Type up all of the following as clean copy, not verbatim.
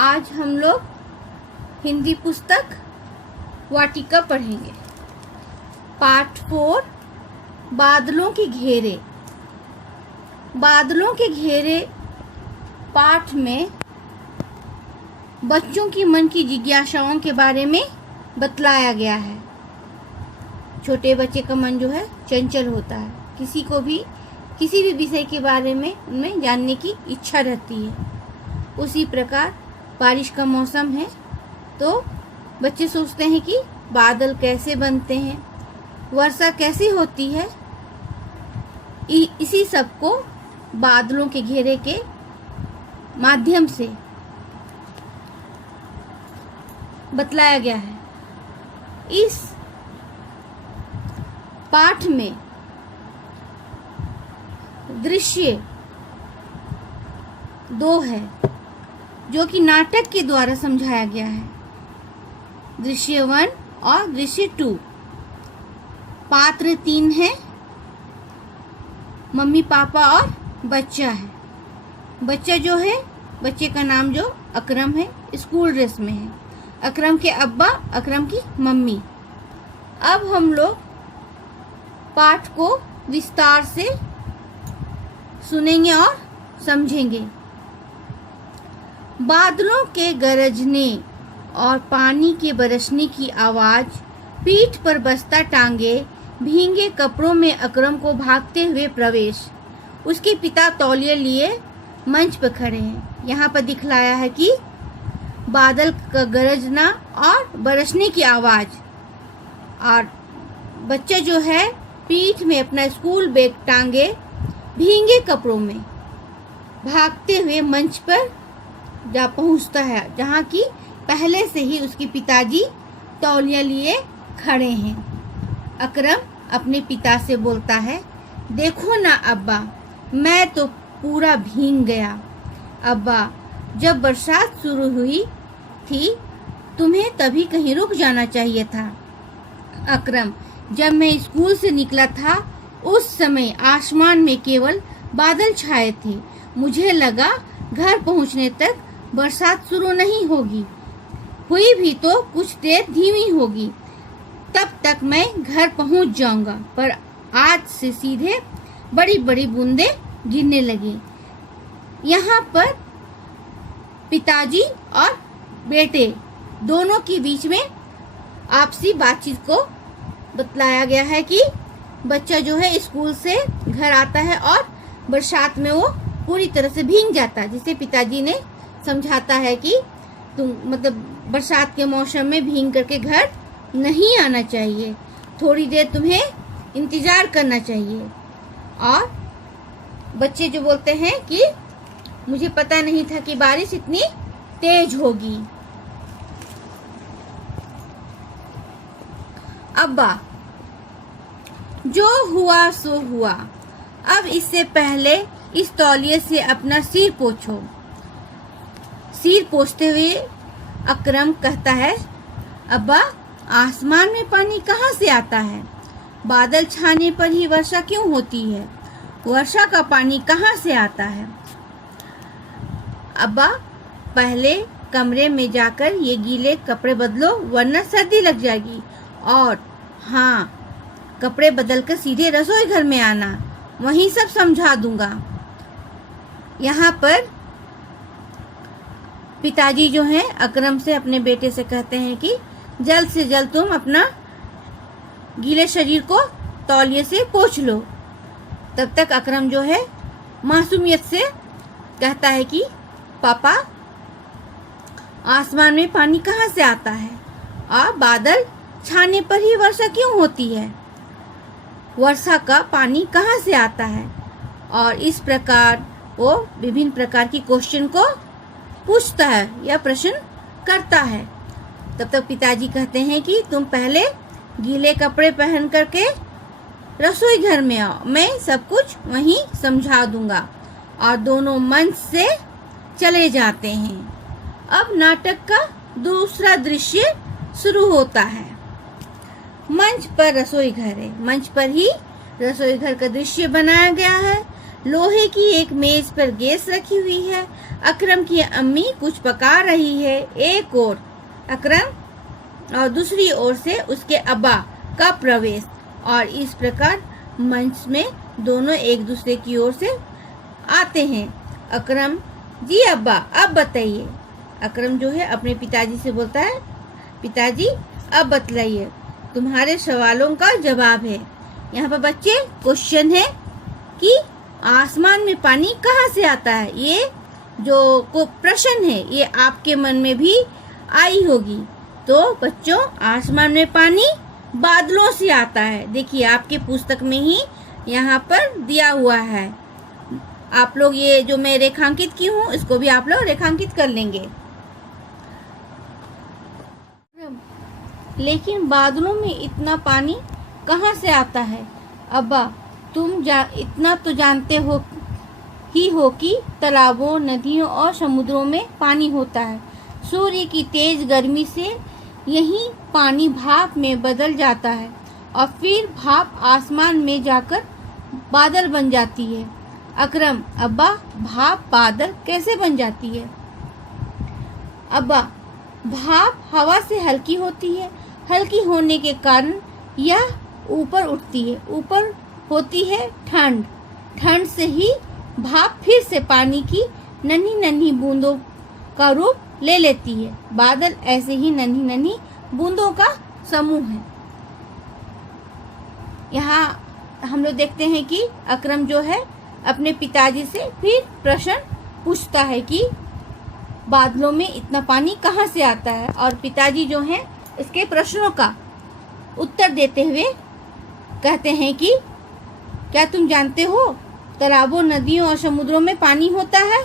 आज हम लोग हिंदी पुस्तक वाटिका पढ़ेंगे। पाठ 4 बादलों के घेरे। बादलों के घेरे पाठ में बच्चों की मन की जिज्ञासाओं के बारे में बतलाया गया है। छोटे बच्चे का मन जो है चंचल होता है, किसी भी विषय के बारे में उनमें जानने की इच्छा रहती है। उसी प्रकार बारिश का मौसम है तो बच्चे सोचते हैं कि बादल कैसे बनते हैं, वर्षा कैसी होती है। इसी सब को बादलों के घेरे के माध्यम से बतलाया गया है। इस पाठ में दृश्य 2 है जो कि नाटक के द्वारा समझाया गया है। दृश्य 1 और दृश्य 2। पात्र 3 है, मम्मी पापा और बच्चा है। बच्चा जो है, बच्चे का नाम जो अकरम है, स्कूल ड्रेस में है। अकरम के अब्बा, अकरम की मम्मी। अब हम लोग पाठ को विस्तार से सुनेंगे और समझेंगे। बादलों के गरजने और पानी के बरसने की आवाज पीठ पर बस्ता टांगे भींगे कपड़ों में अकरम को भागते हुए प्रवेश। उसके पिता तौलिया लिए मंच पर खड़े हैं। यहाँ पर दिखलाया है कि बादल का गरजना और बरसने की आवाज, और बच्चा जो है पीठ में अपना स्कूल बैग टांगे भींगे कपड़ों में भागते हुए मंच पर जा पहुंचता है, जहाँ की पहले से ही उसके पिताजी तौलिया लिए खड़े हैं। अकरम अपने पिता से बोलता है, देखो ना अब्बा, मैं तो पूरा भीग गया। अब्बा, जब बरसात शुरू हुई थी तुम्हें तभी कहीं रुक जाना चाहिए था। अकरम, जब मैं स्कूल से निकला था उस समय आसमान में केवल बादल छाए थे। मुझे लगा घर पहुंचने तक बरसात शुरू नहीं होगी, हुई भी तो कुछ देर धीमी होगी, तब तक मैं घर पहुंच जाऊंगा। पर आज से सीधे बड़ी बड़ी बूंदें गिरने लगी। यहाँ पर पिताजी और बेटे दोनों के बीच में आपसी बातचीत को बतलाया गया है कि बच्चा जो है स्कूल से घर आता है और बरसात में वो पूरी तरह से भीग जाता है, जिसे पिताजी ने समझाता है कि तुम बरसात के मौसम में भीग करके घर नहीं आना चाहिए, थोड़ी देर तुम्हें इंतजार करना चाहिए। और बच्चे जो बोलते हैं कि मुझे पता नहीं था कि बारिश इतनी तेज होगी। अब्बा, जो हुआ सो हुआ, अब इससे पहले इस तौलिए से अपना सिर पोंछो। सिर पोंछते हुए अकरम कहता है, अब्बा, आसमान में पानी कहाँ से आता है? बादल छाने पर ही वर्षा क्यों होती है? वर्षा का पानी कहाँ से आता है? अब्बा, पहले कमरे में जाकर ये गीले कपड़े बदलो वरना सर्दी लग जाएगी। और हाँ, कपड़े बदलकर सीधे रसोई घर में आना, वहीं सब समझा दूंगा। यहाँ पर पिताजी जो हैं अकरम से अपने बेटे से कहते हैं कि जल्द से जल्द तुम अपना गीले शरीर को तौलिए से पोंछ लो। तब तक अकरम जो है मासूमियत से कहता है कि पापा, आसमान में पानी कहाँ से आता है और बादल छाने पर ही वर्षा क्यों होती है? वर्षा का पानी कहाँ से आता है? और इस प्रकार वो विभिन्न प्रकार की क्वेश्चन को पूछता है या प्रश्न करता है। तब तक पिताजी कहते हैं कि तुम पहले गीले कपड़े पहन करके रसोई घर में आओ, मैं सब कुछ वहीं समझा दूंगा। और दोनों मंच से चले जाते हैं। अब नाटक का दूसरा दृश्य शुरू होता है। मंच पर रसोई घर है, मंच पर ही रसोई घर का दृश्य बनाया गया है। लोहे की एक मेज पर गैस रखी हुई है। अकरम की अम्मी कुछ पका रही है। एक ओर अकरम और दूसरी ओर से उसके अब्बा का प्रवेश, और इस प्रकार मंच में दोनों एक दूसरे की ओर से आते हैं। अकरम, जी अब्बा, अब बताइए। अकरम जो है अपने पिताजी से बोलता है, पिताजी अब बतलाइए, तुम्हारे सवालों का जवाब है। यहाँ पर बच्चे क्वेश्चन है कि आसमान में पानी कहाँ से आता है। ये जो को प्रश्न है ये आपके मन में भी आई होगी। तो बच्चों, आसमान में पानी बादलों से आता है। देखिए आपके पुस्तक में ही यहाँ पर दिया हुआ है। आप लोग ये जो मैं रेखांकित की हूँ इसको भी आप लोग रेखांकित कर लेंगे। लेकिन बादलों में इतना पानी कहाँ से आता है? अब्बा, तुम इतना तो जानते हो कि तालाबों, नदियों और समुद्रों में पानी होता है। सूर्य की तेज गर्मी से यही पानी भाप में बदल जाता है और फिर भाप आसमान में जाकर बादल बन जाती है। अकरम, अब्बा, भाप बादल कैसे बन जाती है? अब्बा, भाप हवा से हल्की होती है। हल्की होने के कारण यह ऊपर उठती है। ऊपर होती है ठंड। ठंड से ही भाप फिर से पानी की नन्ही नन्ही बूंदों का रूप ले लेती है। बादल ऐसे ही नन्ही नन्ही बूंदों का समूह है। यहाँ हम लोग देखते हैं कि अकरम जो है अपने पिताजी से फिर प्रश्न पूछता है कि बादलों में इतना पानी कहाँ से आता है, और पिताजी जो हैं इसके प्रश्नों का उत्तर देते हुए कहते हैं कि क्या तुम जानते हो तालाबों, नदियों और समुद्रों में पानी होता है।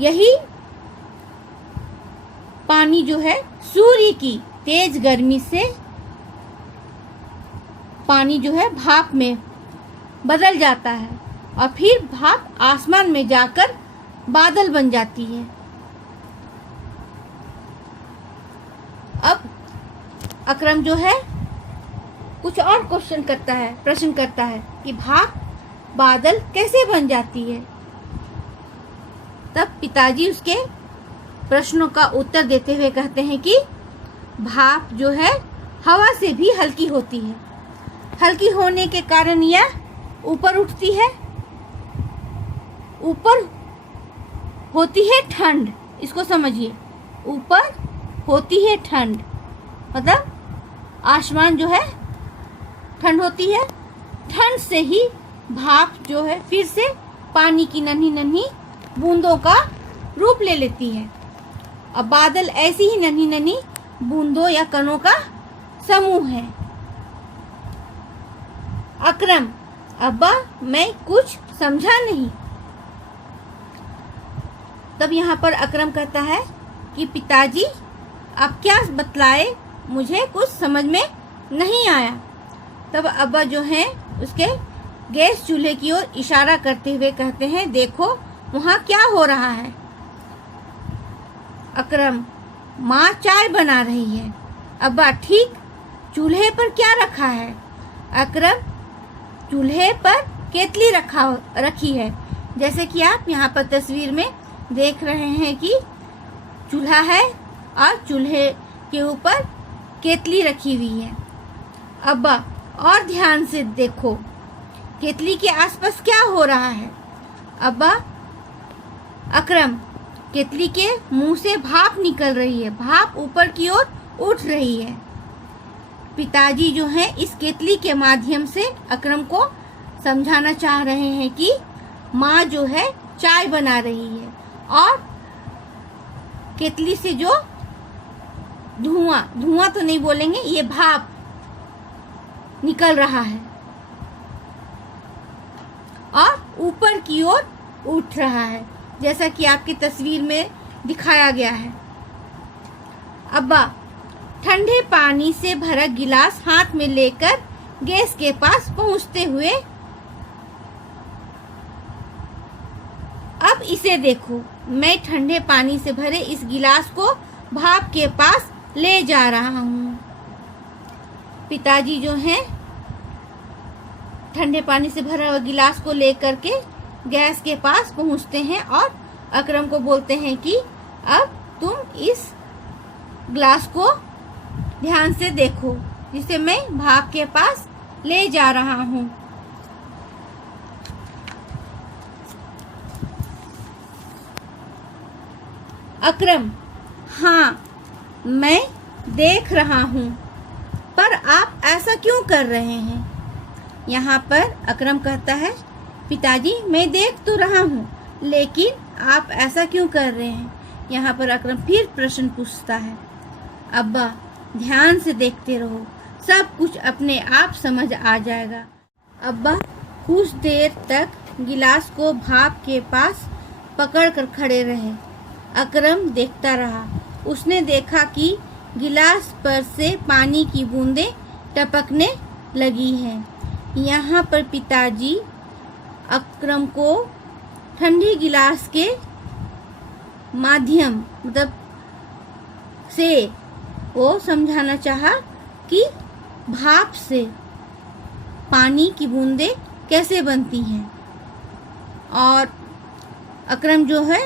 यही पानी जो है सूर्य की तेज गर्मी से पानी जो है भाप में बदल जाता है और फिर भाप आसमान में जाकर बादल बन जाती है। अब अकरम जो है कुछ और प्रश्न करता है कि भाप बादल कैसे बन जाती है। तब पिताजी उसके प्रश्नों का उत्तर देते हुए कहते हैं कि भाप जो है हवा से भी हल्की होती है। हल्की होने के कारण यह ऊपर उठती है। ऊपर होती है ठंड, इसको समझिए, ऊपर होती है ठंड, मतलब आसमान जो है ठंड होती है। ठंड से ही भाप जो है फिर से पानी की नन्ही नन्ही बूंदों का रूप ले लेती है। अब बादल ऐसी ही नन्ही नन्ही बूंदों या कणों का समूह है। अकरम, अब्बा, मैं कुछ समझा नहीं। तब यहाँ पर अकरम कहता है कि पिताजी आप क्या बतलाए, मुझे कुछ समझ में नहीं आया। तब अब्बा जो हैं उसके गैस चूल्हे की ओर इशारा करते हुए कहते हैं, देखो वहाँ क्या हो रहा है। अकरम, माँ चाय बना रही है। अब्बा, ठीक, चूल्हे पर क्या रखा है? अकरम, चूल्हे पर केतली रखी है। जैसे कि आप यहाँ पर तस्वीर में देख रहे हैं कि चूल्हा है और चूल्हे के ऊपर केतली रखी हुई है। अब्बा, और ध्यान से देखो, केतली के आसपास क्या हो रहा है? अब्बा, अकरम, केतली के मुंह से भाप निकल रही है। भाप ऊपर की ओर उठ रही है। पिताजी जो हैं इस केतली के माध्यम से अकरम को समझाना चाह रहे हैं कि माँ जो है चाय बना रही है और केतली से जो धुआं तो नहीं बोलेंगे, ये भाप निकल रहा है और ऊपर की ओर उठ रहा है, जैसा कि आपकी तस्वीर में दिखाया गया है। अब्बा, ठंडे पानी से भरा गिलास हाथ में लेकर गैस के पास पहुंचते हुए, अब इसे देखो, मैं ठंडे पानी से भरे इस गिलास को भाप के पास ले जा रहा हूँ। पिताजी जो हैं ठंडे पानी से भरा हुआ गिलास को लेकर के गैस के पास पहुंचते हैं और अकरम को बोलते हैं कि अब तुम इस गिलास को ध्यान से देखो, जिसे मैं भाप के पास ले जा रहा हूं। अकरम: हाँ, मैं देख रहा हूँ, पर आप ऐसा क्यों कर रहे हैं? यहाँ पर अकरम कहता है, पिताजी मैं देख तो रहा हूँ, लेकिन आप ऐसा क्यों कर रहे हैं? यहाँ पर अकरम फिर प्रश्न पूछता है। अब्बा ध्यान से देखते रहो, सब कुछ अपने आप समझ आ जाएगा। अब्बा कुछ देर तक गिलास को भाप के पास पकड़कर खड़े रहे। अकरम देखता रहा। उसने देखा कि गिलास पर से पानी की बूंदें टपकने लगी हैं। यहाँ पर पिताजी अकरम को ठंडी गिलास के माध्यम से वो समझाना चाहा कि भाप से पानी की बूंदें कैसे बनती हैं। और अकरम जो है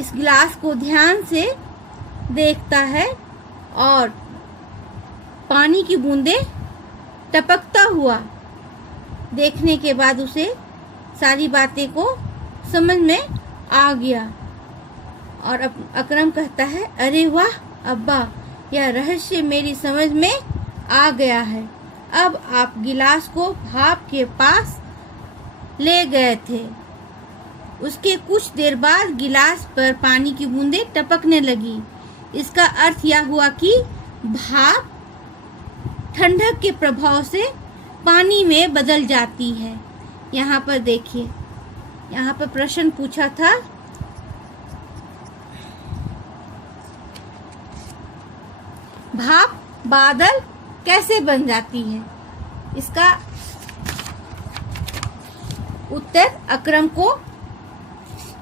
इस गिलास को ध्यान से देखता है और पानी की बूंदें टपकता हुआ देखने के बाद उसे सारी बातें को समझ में आ गया। और अकरम कहता है, अरे वाह अब्बा, यह रहस्य मेरी समझ में आ गया है। अब आप गिलास को भाप के पास ले गए थे। उसके कुछ देर बाद गिलास पर पानी की बूंदें टपकने लगी। इसका अर्थ यह हुआ कि भाप ठंडक के प्रभाव से पानी में बदल जाती है। यहाँ पर देखिए, यहाँ पर प्रश्न पूछा था, भाप बादल कैसे बन जाती है? इसका उत्तर अकरम को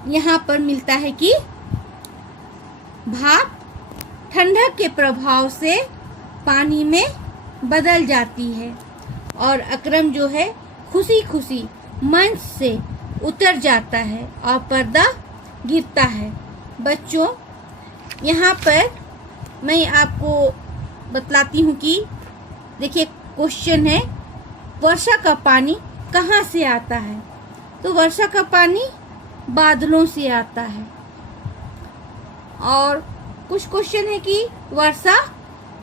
यहाँ पर मिलता है कि भाप ठंडक के प्रभाव से पानी में बदल जाती है। और अकरम जो है खुशी खुशी मंच से उतर जाता है और पर्दा गिरता है। बच्चों, यहाँ पर मैं आपको बतलाती हूँ कि देखिए क्वेश्चन है, वर्षा का पानी कहाँ से आता है? तो वर्षा का पानी बादलों से आता है। और कुछ क्वेश्चन है कि वर्षा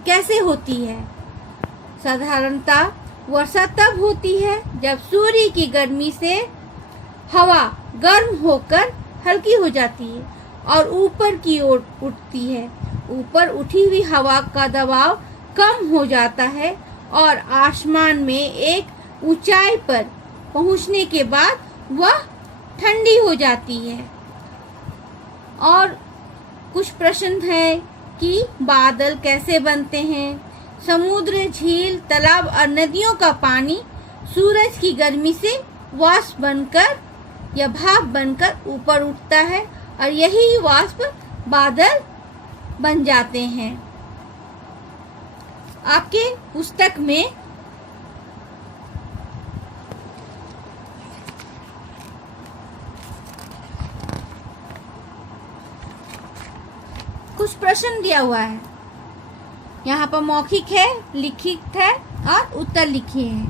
कैसे होती है? साधारणतः वर्षा तब होती है जब सूर्य की गर्मी से हवा गर्म होकर हल्की हो जाती है और ऊपर की ओर उठती है। ऊपर उठी हुई हवा का दबाव कम हो जाता है और आसमान में एक ऊंचाई पर पहुंचने के बाद वह ठंडी हो जाती है। और कुछ प्रश्न है कि बादल कैसे बनते हैं? समुद्र, झील, तालाब और नदियों का पानी सूरज की गर्मी से वाष्प बनकर या भाप बनकर ऊपर उठता है और यही वाष्प बादल बन जाते हैं। आपके पुस्तक में कुछ प्रश्न दिया हुआ है। यहाँ पर मौखिक है, लिखित है और उत्तर लिखे हैं।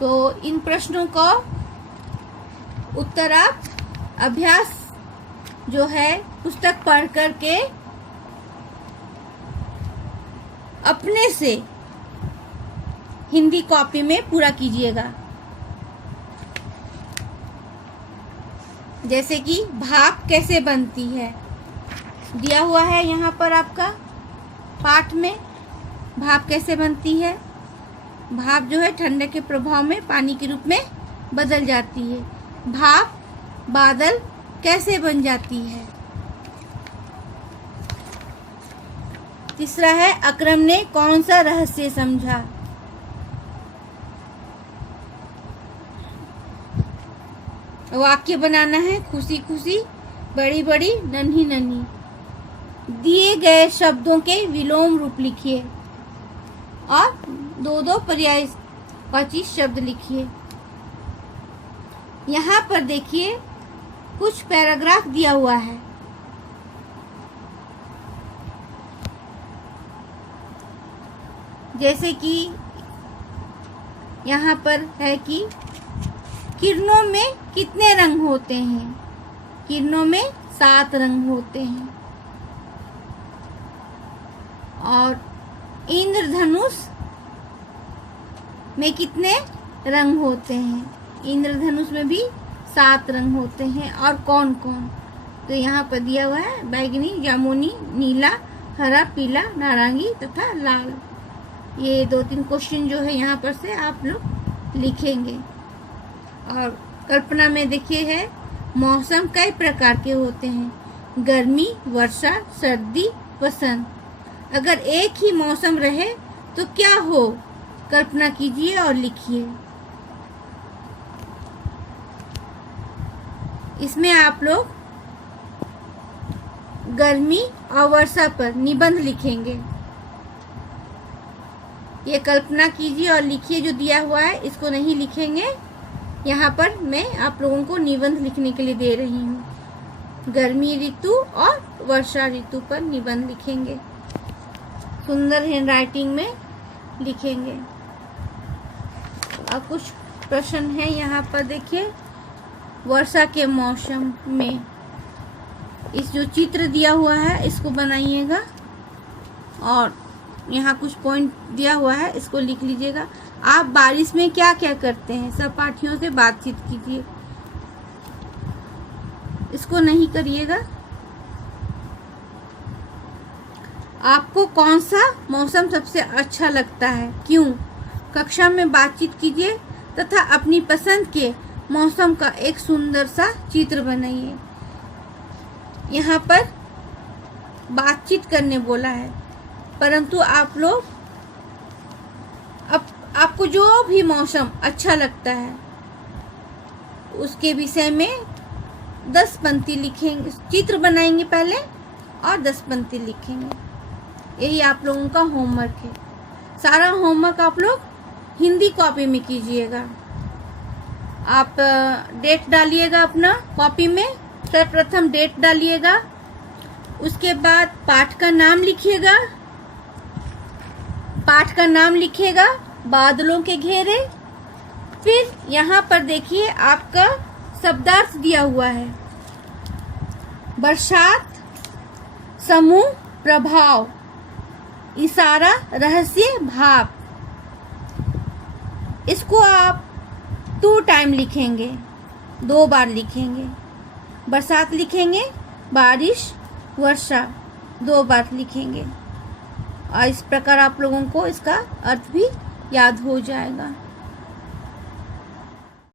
तो इन प्रश्नों का उत्तर आप अभ्यास जो है पुस्तक पढ़ करके अपने से हिंदी कॉपी में पूरा कीजिएगा। जैसे कि भाप कैसे बनती है दिया हुआ है यहाँ पर आपका पाठ में। भाप कैसे बनती है? भाप जो है ठंडक के प्रभाव में पानी के रूप में बदल जाती है। भाप बादल कैसे बन जाती है? तीसरा है, अकरम ने कौन सा रहस्य समझा? वाक्य बनाना है, खुशी खुशी, बड़ी बड़ी, नन्ही नन्ही। दिए गए शब्दों के विलोम रूप लिखिए और दो दो पर्याय 25 शब्द लिखिए। यहाँ पर देखिए कुछ पैराग्राफ दिया हुआ है। जैसे कि यहाँ पर है कि किरणों में कितने रंग होते हैं? किरणों में 7 रंग होते हैं। और इंद्रधनुष में कितने रंग होते हैं? इंद्रधनुष में भी 7 रंग होते हैं। और कौन कौन? तो यहाँ पर दिया हुआ है बैगनी, जामुनी, नीला, हरा, पीला, नारंगी तथा लाल। ये 2-3 क्वेश्चन जो है यहाँ पर से आप लोग लिखेंगे। और कल्पना में देखिए है मौसम कई प्रकार के होते हैं, गर्मी, वर्षा, सर्दी, वसंत। अगर एक ही मौसम रहे तो क्या हो? कल्पना कीजिए और लिखिए। इसमें आप लोग गर्मी और वर्षा पर निबंध लिखेंगे। ये कल्पना कीजिए और लिखिए जो दिया हुआ है, इसको नहीं लिखेंगे। यहाँ पर मैं आप लोगों को निबंध लिखने के लिए दे रही हूँ। गर्मी ऋतु और वर्षा ऋतु पर निबंध लिखेंगे, सुंदर हैंडराइटिंग में लिखेंगे। और कुछ प्रश्न है यहाँ पर देखिए। वर्षा के मौसम में इस जो चित्र दिया हुआ है इसको बनाइएगा और यहाँ कुछ पॉइंट दिया हुआ है, इसको लिख लीजिएगा। आप बारिश में क्या क्या करते हैं? सहपाठियों से बातचीत कीजिए, इसको नहीं करिएगा। आपको कौन सा मौसम सबसे अच्छा लगता है, क्यों? कक्षा में बातचीत कीजिए तथा अपनी पसंद के मौसम का एक सुंदर सा चित्र बनाइए। यहाँ पर बातचीत करने बोला है, परंतु आप लोग आपको जो भी मौसम अच्छा लगता है उसके विषय में 10 पंक्ति लिखेंगे, चित्र बनाएंगे पहले और 10 पंक्ति लिखेंगे। यही आप लोगों का होमवर्क है। सारा होमवर्क आप लोग हिंदी कॉपी में कीजिएगा। आप डेट डालिएगा अपना कॉपी में। सर्वप्रथम डेट डालिएगा, उसके बाद पाठ का नाम लिखिएगा। पाठ का नाम लिखिएगा बादलों के घेरे। फिर यहाँ पर देखिए आपका शब्दार्थ दिया हुआ है, बरसात, समूह, प्रभाव, इशारा, रहस्य, भाव। इसको आप 2 टाइम लिखेंगे, 2 बार लिखेंगे। बरसात लिखेंगे, बारिश, वर्षा 2 बार लिखेंगे। और इस प्रकार आप लोगों को इसका अर्थ भी याद हो जाएगा।